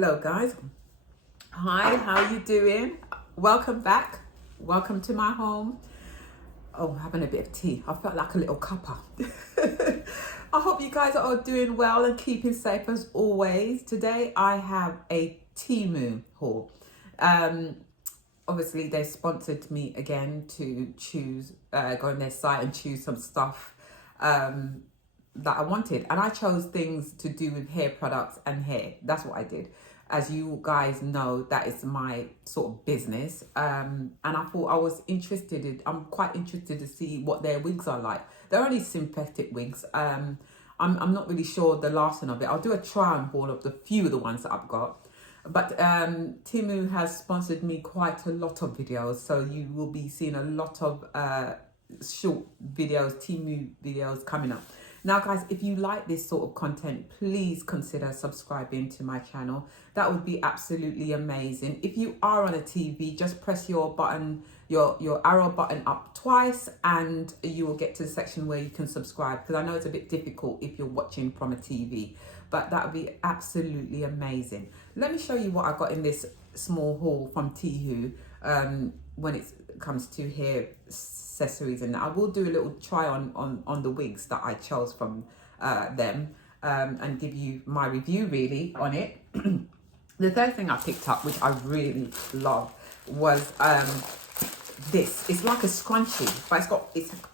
Hello guys. Hi, how you doing? Welcome back. Welcome to my home. Oh, having a bit of tea. I felt like a little cuppa. I hope you guys are all doing well and keeping safe as always. Today I have a Temu haul. Obviously they sponsored me again to choose, go on their site and choose some stuff that I wanted, and I chose things to do with hair products and hair. That's what I did. As you guys know, that is my sort of business, and I thought I was interested in, I'm quite interested to see what their wigs are like. They're only synthetic wigs. I'm not really sure the lasting of it. I'll do a try on haul of the few of the ones that I've got. But Temu has sponsored me quite a lot of videos, so you will be seeing a lot of short videos, Temu videos coming up. Now guys, if you like this sort of content, please consider subscribing to my channel. That would be absolutely amazing. If you are on a TV, just press your button, your arrow button up twice, and you will get to the section where you can subscribe, because I know it's a bit difficult if you're watching from a TV, but that would be absolutely amazing. Let me show you what I got in this small haul from Temu when it comes to hair accessories, and I will do a little try on the wigs that I chose from them and give you my review really on it. The third thing I picked up, which I really love, was this. It's like a scrunchie, but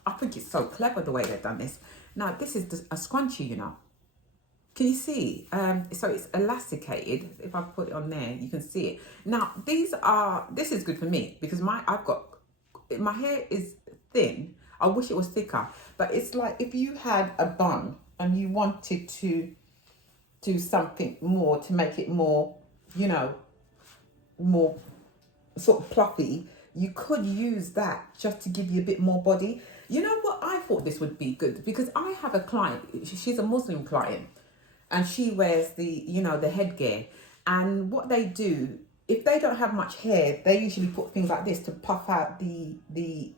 I think it's so clever the way they've done this. Now this is a scrunchie, you know. Can you see? So it's elasticated. If I put it on there, you can see it. Now this is good for me because my hair is thin. I wish it was thicker, but it's like if you had a bun and you wanted to do something more to make it more, you know, more sort of fluffy, you could use that just to give you a bit more body. You know what? I thought this would be good because I have a client, she's a Muslim client, and she wears the headgear, and what they do, if they don't have much hair, they usually put things like this to puff out the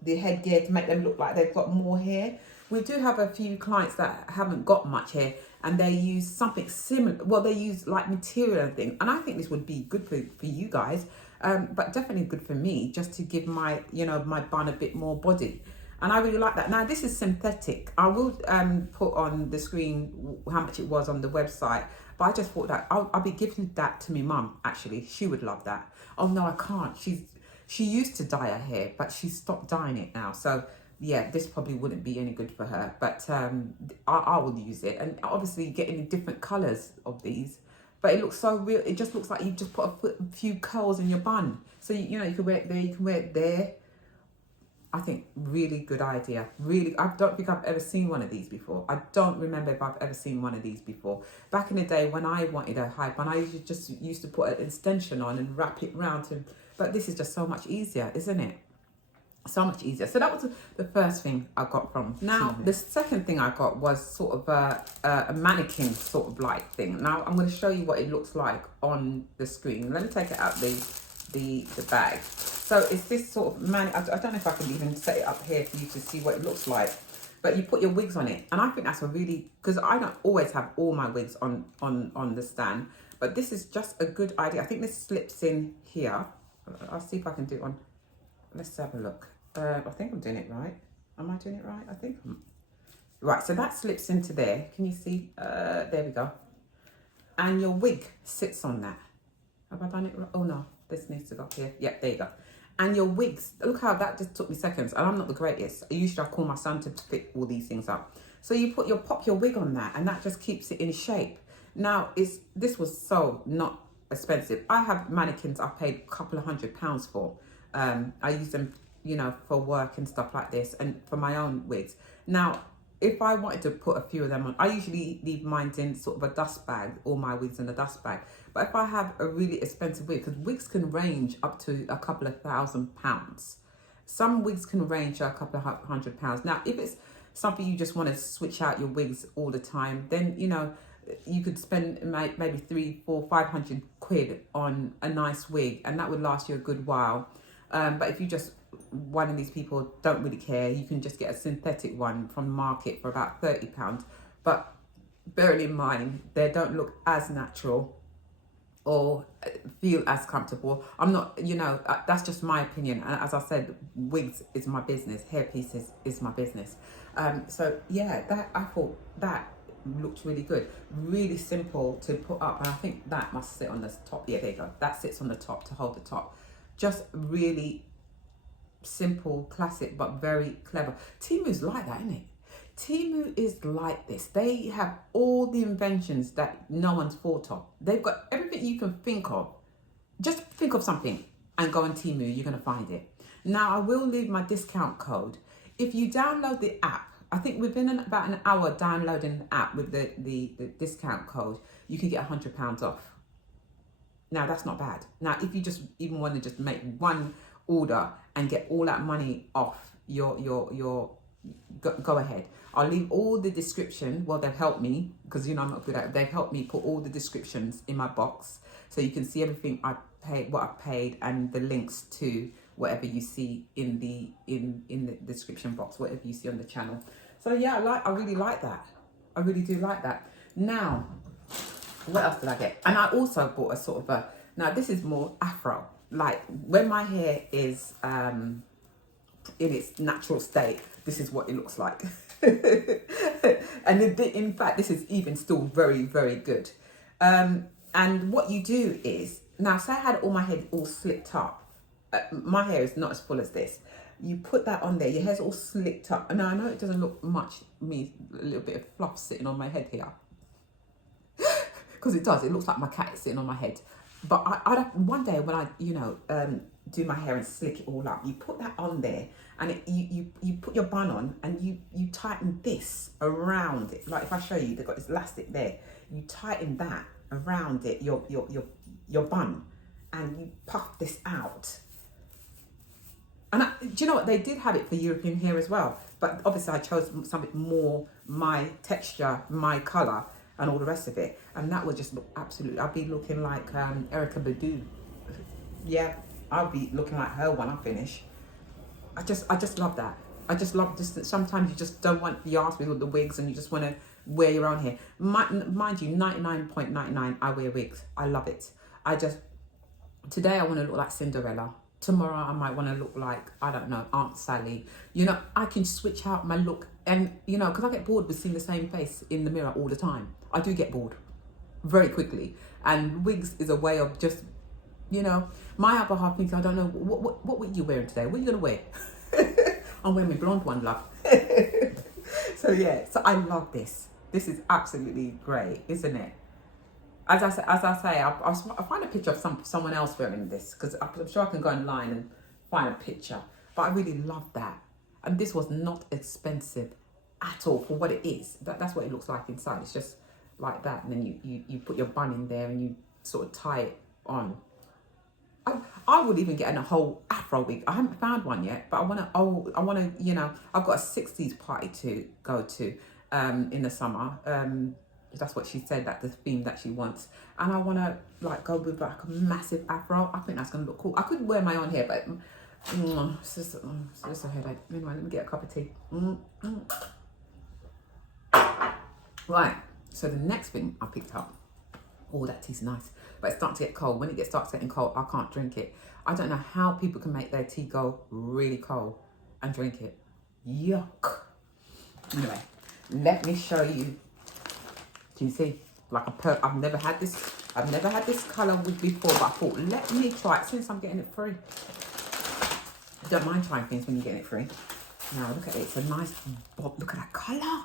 headgear to make them look like they've got more hair. We do have a few clients that haven't got much hair, and they use something similar. Well, they use like material and things, and I think this would be good for you guys, but definitely good for me, just to give my my bun a bit more body. And I really like that. Now this is synthetic. I will put on the screen how much it was on the website, but I just thought that I'll be giving that to my mum. Actually, she would love that. Oh no, I can't. She used to dye her hair, but she stopped dyeing it now. So yeah, this probably wouldn't be any good for her. But I will use it, and obviously getting different colours of these. But it looks so real. It just looks like you just put a few curls in your bun. So you can wear it there. You can wear it there. I think really good idea. Really, I don't think I've ever seen one of these before. I don't remember if I've ever seen one of these before. Back in the day when I wanted a high bun, I used to put an extension on and wrap it round him. But this is just so much easier, isn't it? So much easier. So that was the first thing I got from. Now the second thing I got was sort of a mannequin sort of like thing. Now I'm going to show you what it looks like on the screen. Let me take it out the bag. So it's this sort of I don't know if I can even set it up here for you to see what it looks like, but you put your wigs on it, and I think that's a really, because I don't always have all my wigs on the stand, but this is just a good idea. I think this slips in here. I'll see if I can do it on. Let's have a look. I think I'm doing it right. Am I doing it right? I think I'm right. So that slips into there. Can you see? There we go. And your wig sits on that. Have I done it right? Oh no, this needs to go up here. Yep, there you go. And your wigs, look how that just took me seconds, and I'm not the greatest. Usually I call my son to pick all these things up. So you pop your wig on that, and that just keeps it in shape. Now this was so not expensive. I have mannequins I paid a couple of £100 for. I use them, for work and stuff like this, and for my own wigs. Now, if I wanted to put a few of them on, I usually leave mine in sort of a dust bag, all my wigs in a dust bag. But if I have a really expensive wig, because wigs can range up to a couple of £1,000s. Some wigs can range a couple of £100. Now, if it's something you just want to switch out your wigs all the time, then, you could spend maybe 300, 400, 500 quid on a nice wig, and that would last you a good while. But if you just, one of these people don't really care, you can just get a synthetic one from the market for about £30. But bearing in mind, they don't look as natural or feel as comfortable. I'm not, you know, that's just my opinion. And as I said, wigs is my business, hair pieces is my business. So yeah, that I thought that looked really good, really simple to put up, and I think that must sit on the top. Yeah, there you go. That sits on the top to hold the top. Just really simple, classic, but very clever. Temu's like that, isn't it? Temu is like this. They have all the inventions that no one's thought of. They've got everything you can think of. Just think of something and go on Temu, you're going to find it. Now, I will leave my discount code. If you download the app, I think within about an hour downloading the app with the discount code, you can get £100 off. Now, that's not bad. Now, if you just even want to just make one order and get all that money off your go ahead. I'll leave all the description. Well, they've helped me, because you know I'm not good at it. They've helped me put all the descriptions in my box, so you can see everything I paid, what I paid, and the links to whatever you see in the description box, whatever you see on the channel. So yeah, I really like that. I really do like that. Now, what else did I get? And I also bought a sort of a, now this is more afro, like when my hair is in its natural state, this is what it looks like. And in fact, this is even still very, very good. And what you do is, now say I had all my hair all slicked up. My hair is not as full as this. You put that on there, your hair's all slicked up. And now I know it doesn't look much, a little bit of fluff sitting on my head here. Because it does, it looks like my cat is sitting on my head. But one day when I, you know, do my hair and slick it all up, you put that on there, and you put your bun on, and you tighten this around it. Like if I show you, they've got this elastic there. You tighten that around it, your bun, and you puff this out. And do you know what? They did have it for European hair as well, but obviously I chose something more my texture, my colour, and all the rest of it, and that would just look absolutely. I'll be looking like Erica Badu. Yeah, I'll be looking like her when I finish. I just love that. I just love just that sometimes you just don't want the arse with all the wigs, and you just want to wear your own hair. Mind you, 99.99 I wear wigs. I love it. Today I want to look like Cinderella. Tomorrow I might want to look like, I don't know, Aunt Sally. You know, I can switch out my look, and you know, because I get bored with seeing the same face in the mirror all the time. I do get bored very quickly, and wigs is a way of just, you know, my other half thinks, I don't know, what were you wearing today? What are you going to wear? I'm wearing my blonde one, love. So yeah, so I love this. This is absolutely great, isn't it? As I say, I'll find a picture of someone else wearing this, because I'm sure I can go online and find a picture. But I really love that. And this was not expensive at all for what it is. That's what it looks like inside. It's just like that. And then you put your bun in there and you sort of tie it on. I would even get in a whole afro wig. I haven't found one yet, but I want to, you know, I've got a 60s party to go to in the summer. That's what she said, that the theme that she wants, and I want to like go with like a massive afro. I think that's gonna look cool. I could wear my own hair, but it's just a headache. Anyway, let me get a cup of tea. Right, so the next thing I picked up, oh, that tea's nice, but it's starting to get cold. When it starts getting cold, I can't drink it. I don't know how people can make their tea go really cold and drink it. Yuck. Anyway, let me show you. Can you see? Like I've never had this colour wig before, but I thought, let me try it since I'm getting it free. I don't mind trying things when you're getting it free. Now look at it, it's a nice bob. Look at that colour.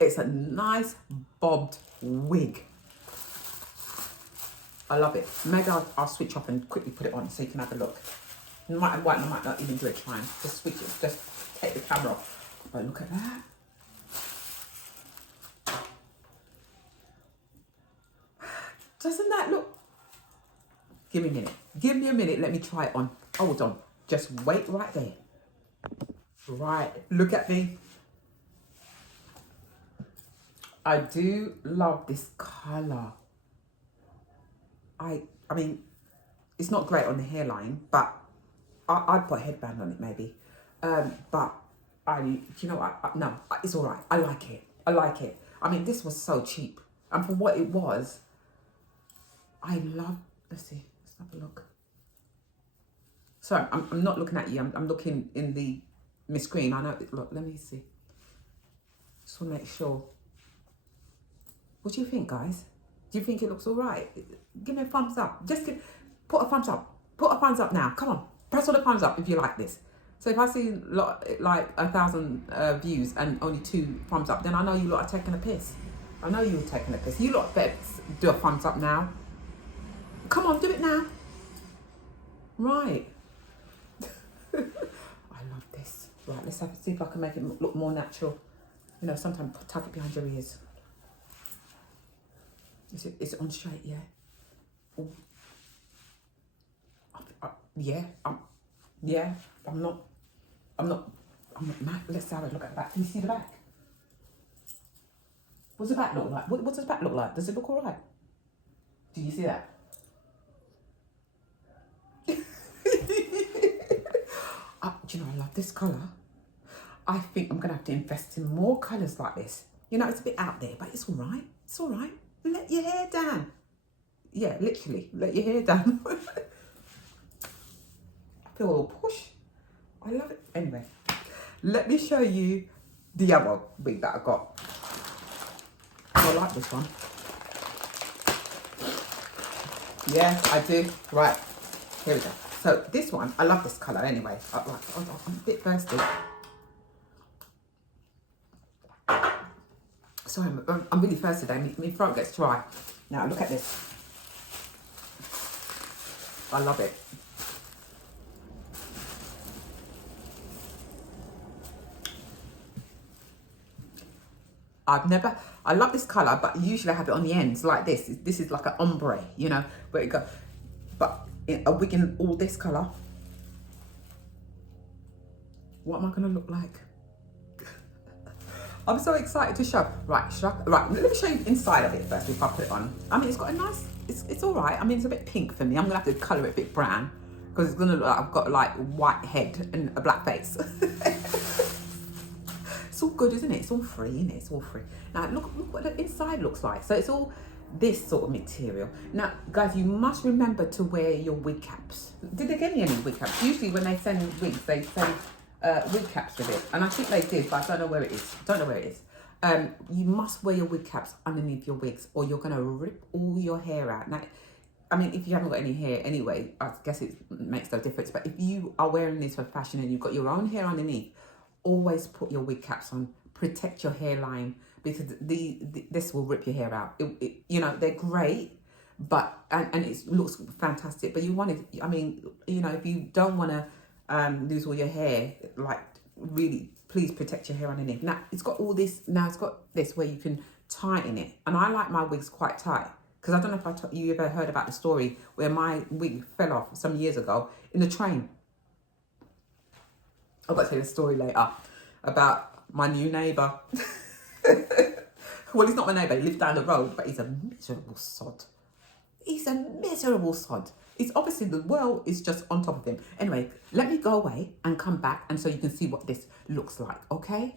It's a nice bobbed wig. I love it. Maybe I'll switch off and quickly put it on so you can have a look. I might not even do it trying. Just switch it, just take the camera off. But look at that. Doesn't that look? Give me a minute. Give me a minute. Let me try it on. Hold on. Just wait right there. Right. Look at me. I do love this colour. I mean, it's not great on the hairline, but I'd put a headband on it maybe. But you know what? No, it's all right. I like it. I like it. I mean, this was so cheap. And for what it was, I love, let's see, let's have a look. Sorry, I'm not looking at you. I'm looking in my screen. I know, look, let me see. Just want to make sure. What do you think, guys? Do you think it looks all right? Give me a thumbs up. Put a thumbs up. Put a thumbs up now. Come on. Press all the thumbs up if you like this. So if I see like 1,000 views and only 2 thumbs up, then I know you lot are taking a piss. I know you're taking a piss. You lot better do a thumbs up now. Come on, do it now. Right. I love this. Right, let's see if I can make it look more natural. You know, sometimes tuck it behind your ears. Is it on straight? Yeah. Oh. Yeah. Yeah. I'm not mad. Let's have a look at the back. Can you see the back? What's the back look like? What does the back look like? Does it look all right? Do you see that? Do you know, I love this colour. I think I'm going to have to invest in more colours like this. You know, it's a bit out there, but it's all right. It's all right. Let your hair down. Yeah, literally, let your hair down. I feel all push. I love it. Anyway, let me show you the other wig that I got. I like this one. Yeah, I do. Right, here we go. So this one, I love this colour anyway. I'm a bit thirsty. Sorry, I'm really thirsty today. My throat gets dry. Now look at this. I love it. I love this colour, but usually I have it on the ends like this. This is like an ombre, you know, where it goes. But a wig in all this colour, what am I going to look like? I'm so excited to show. Right, right, let me show you inside of it first before I put it on. I mean, it's got a nice, it's all right. I mean, it's a bit pink for me. I'm going to have to colour it a bit brown because it's going to look like I've got like white head and a black face. It's all good, isn't it? It's all free, isn't it? It's all free. Now, look what the inside looks like. So it's all this sort of material. Now, guys, you must remember to wear your wig caps. Did they get me any wig caps? Usually when they send wigs, they send wig caps with it. And I think they did, but I don't know where it is. Don't know where it is. You must wear your wig caps underneath your wigs or you're going to rip all your hair out. Now, I mean, if you haven't got any hair anyway, I guess it makes no difference. But if you are wearing this for fashion and you've got your own hair underneath, always put your wig caps on. Protect your hairline because this will rip your hair out. You know, they're great, but and it looks fantastic. But you want it. I mean, you know, if you don't want to lose all your hair, like really, please protect your hair underneath. Now it's got all this. Now it's got this where you can tighten it, and I like my wigs quite tight because I don't know if you ever heard about the story where my wig fell off some years ago in the train. I've got to tell you a story later about my new neighbour. Well, he's not my neighbour, he lives down the road, but he's a miserable sod. He's a miserable sod. He's obviously, the world is just on top of him. Anyway, let me go away and come back and so you can see what this looks like, okay?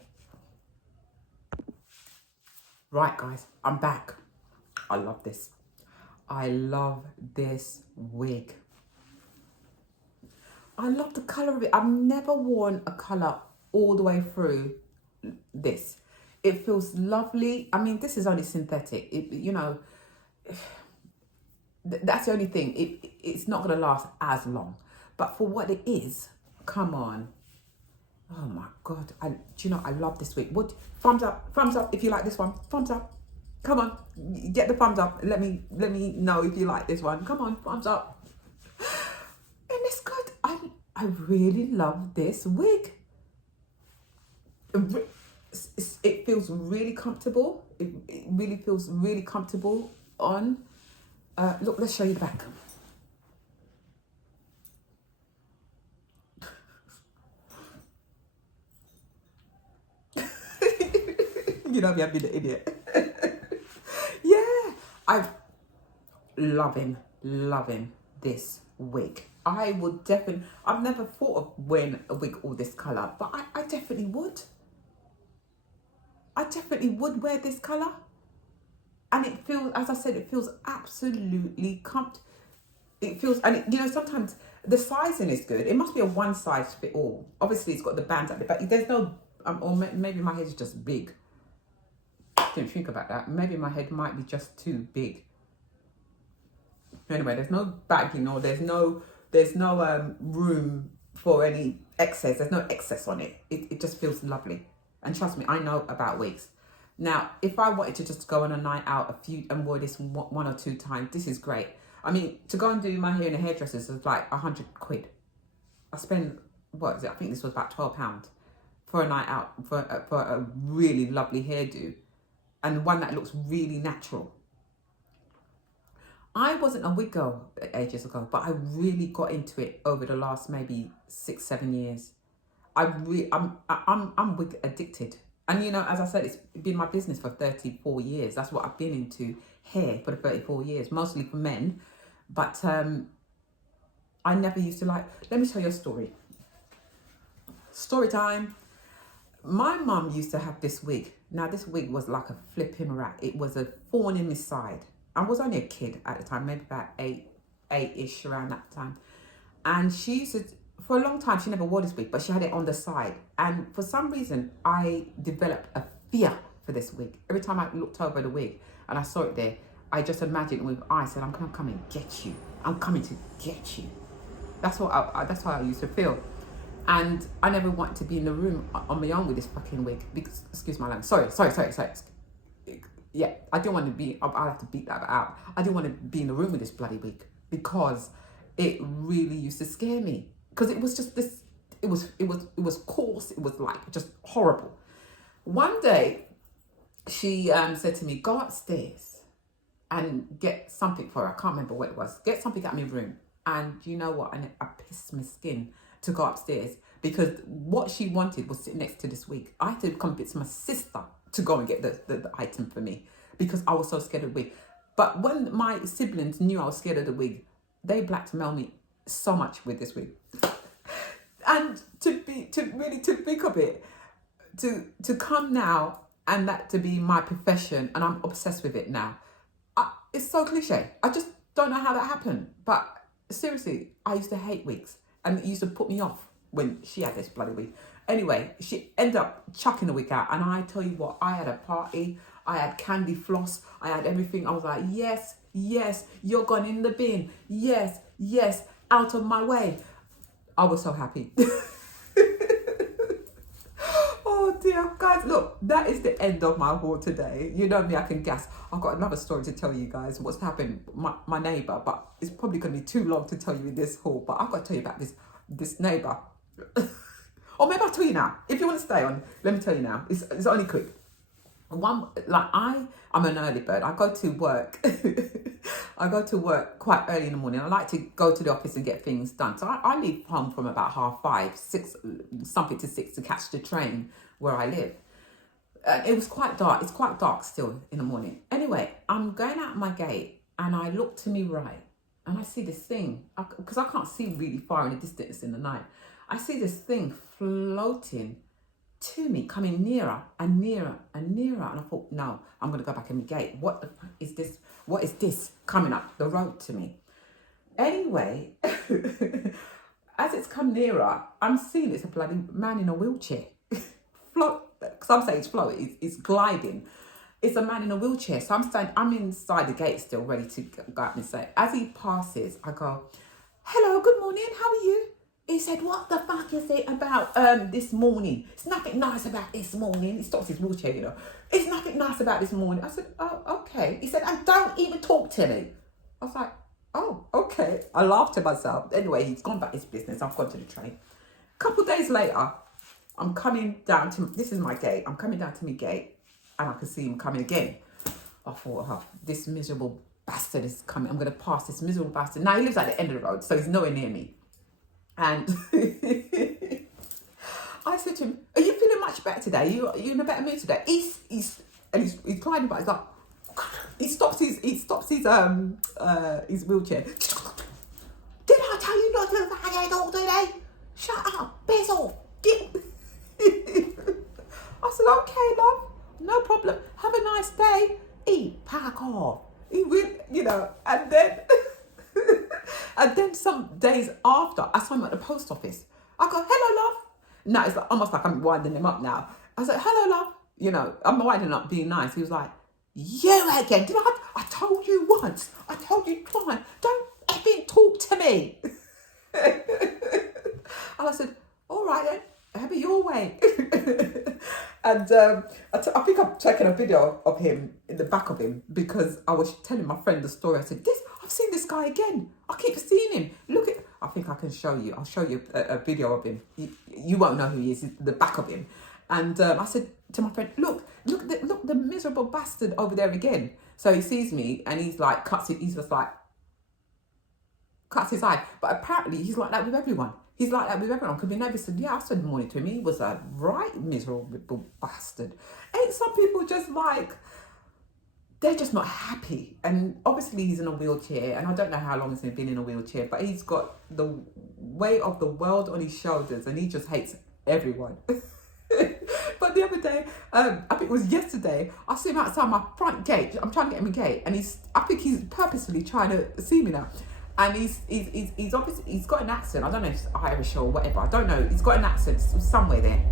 Right, guys, I'm back. I love this. I love this wig. I love the colour of it. I've never worn a colour all the way through this. It feels lovely. I mean, this is only synthetic. You know, that's the only thing. It's not going to last as long. But for what it is, come on. Oh my God. Do you know, I love this wig. Thumbs up if you like this one. Thumbs up. Come on, get the thumbs up. Let me know if you like this one. Come on, thumbs up. And it's good. I really love this wig. It feels really comfortable. It really feels really comfortable on. Look, let's show you the back. You know me, I've been an idiot. Yeah, I'm loving this wig. I would definitely, I've never thought of wearing a wig all this colour, but I definitely would. I definitely would wear this colour. and it feels, as I said, it feels absolutely comfortable. It feels, and you know, sometimes the sizing is good. It must be a one size fit all. Obviously, it's got the bands at the back. There's no, or maybe my head is just big. Didn't think about that. Maybe my head might be just too big. Anyway, there's no bagging, or there's no room for any excess. There's no excess on it. It just feels lovely. And trust me, I know about wigs. Now, if I wanted to just go on a night out and wear this one or two times, this is great. I mean, to go and do my hair in a hairdresser's is like 100 quid. I spend, what is it? I think this was about £12 for a night out for a really lovely hairdo, and one that looks really natural. I wasn't a wig girl ages ago, but I really got into it over the last maybe 6-7 years. I'm wig addicted. And you know, as I said, it's been my business for 34 years. That's what I've been into, hair, for the 34 years, mostly for men. But I never used to like, let me tell you a story. Story time. My mum used to have this wig. Now, this wig was like a flipping rat. It was a thorn in my side. I was only a kid at the time, maybe about eight-ish, around that time. And she used to, for a long time, she never wore this wig, but she had it on the side. And for some reason, I developed a fear for this wig. Every time I looked over the wig and I saw it there, I just imagined with eyes, said, I'm going to come and get you. I'm coming to get you. That's that's how I used to feel. And I never wanted to be in the room on my own with this fucking wig. Because, excuse my language. Sorry. Yeah, I didn't want to be, I'll have to beat that out. I didn't want to be in the room with this bloody wig because it really used to scare me. Because it was just this, it was coarse, it was like just horrible. One day, she said to me, go upstairs and get something for her. I can't remember what it was. Get something out of my room. And you know what? And I pissed my skin to go upstairs because what she wanted was sitting next to this wig. I had to convince my sister to go and get the item for me because I was so scared of the wig. But when my siblings knew I was scared of the wig, they blackmail me so much with this wig. And to think of it, to come now and that to be my profession, and I'm obsessed with it now. It's so cliche. I just don't know how that happened. But seriously, I used to hate wigs, and it used to put me off when she had this bloody wig. Anyway, she ended up chucking the wig out, and I tell you what, I had a party, I had candy floss, I had everything. I was like, yes, you're gone in the bin. Yes, out of my way. I was so happy. Oh dear, guys, look, that is the end of my haul today. You know me, I can gas. I've got another story to tell you guys what's happened, my neighbour, but it's probably going to be too long to tell you in this haul, but I've got to tell you about this neighbour. Or maybe I'll tell you now. If you want to stay on, let me tell you now. It's only quick. I'm an early bird. I go to work. I go to work quite early in the morning. I like to go to the office and get things done. So I leave home from about 5:30, 6, something to 6 to catch the train where I live. It was quite dark. It's quite dark still in the morning. Anyway, I'm going out my gate and I look to me right and I see this thing, because I can't see really far in the distance in the night. I see this thing floating to me, coming nearer and nearer and nearer. And I thought, no, I'm going to go back in the gate. What the fuck is this? What is this coming up the road to me? Anyway, as it's come nearer, I'm seeing it's a bloody man in a wheelchair. Some say it's floating, it's gliding. It's a man in a wheelchair. So I'm inside the gate still, ready to go out and say. As he passes, I go, hello, good morning, how are you? He said, what the fuck is it about this morning? It's nothing nice about this morning. He stops his wheelchair, you know. It's nothing nice about this morning. I said, oh, okay. He said, and don't even talk to me. I was like, oh, okay. I laughed to myself. Anyway, he's gone back his business. I've gone to the train. A couple of days later, I'm coming down to, this is my gate. I'm coming down to my gate and I can see him coming again. I thought, oh, this miserable bastard is coming. I'm going to pass this miserable bastard. Now, he lives at the end of the road, so he's nowhere near me. And I said to him, are you feeling much better today? You in a better mood today? He's climbing back. He's like, he stops his wheelchair. Did I tell you not to fucking talk today? Shut up, piss off. I said, okay, love, no problem. Have a nice day. pack off. He will, you know, and then and then some days after, I saw him at the post office. I go, hello, love. Now it's like, almost like I'm winding him up now. I was like, hello, love. You know, I'm winding up being nice. He was like, you again. I told you once. I told you twice. Don't effing talk to me. And I said, all right then. Have it your way. And I think I'm taking a video of him in the back of him because I was telling my friend the story. I said, I've seen this guy again. I keep seeing him. Look at, I think I can show you. I'll show you a video of him. You won't know who he is. It's the back of him. And I said to my friend, look the miserable bastard over there again. So he sees me and he's like, cuts his eye. But apparently he's like that with everyone. He's like that with everyone. Because we never said, yeah, I said morning to him. He was a right miserable bastard. Ain't some people just like, they're just not happy. And obviously he's in a wheelchair. And I don't know how long he's been in a wheelchair. But he's got the weight of the world on his shoulders. And he just hates everyone. But the other day, I think it was yesterday, I see him outside my front gate. I'm trying to get him a gate. And I think he's purposely trying to see me now. And he's obviously, he's got an accent. I don't know if it's Irish or whatever. I don't know. He's got an accent somewhere there.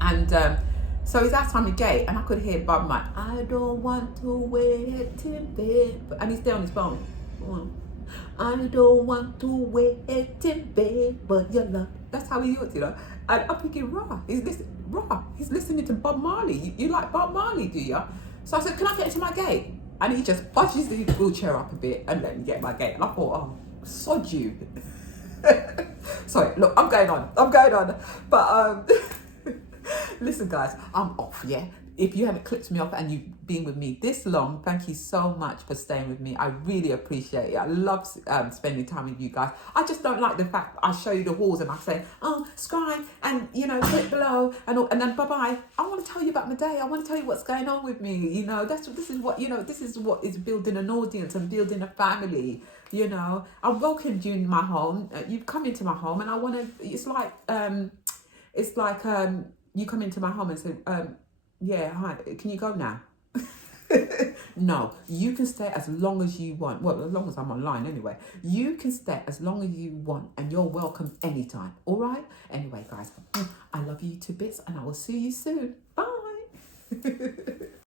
And so he's outside my gate, and I could hear Bob like, I don't want to wait in bed. And he's there on his phone. I don't want to wait in bed, but you love. That's how he looks, you know. And I'm thinking, he's listening to Bob Marley. You like Bob Marley, do you? So I said, can I get into my gate? And he just budges the wheelchair up a bit and let me get my gate. And I thought, oh, sod you. Sorry, look, I'm going on. But listen, guys, I'm off, yeah? If you haven't clicked me off and you've been with me this long, thank you so much for staying with me. I really appreciate it. I love spending time with you guys. I just don't like the fact I show you the hauls and I say, oh, subscribe and, you know, click below and then bye-bye. I want to tell you about my day. I want to tell you what's going on with me. You know, this is what is building an audience and building a family. You know, I welcomed you in my home. You've come into my home and I want to, it's like you come into my home and say, yeah, hi, can you go now? No, you can stay as long as you want. Well, as long as I'm online anyway. You can stay as long as you want and you're welcome anytime. All right? Anyway, guys, I love you to bits and I will see you soon. Bye.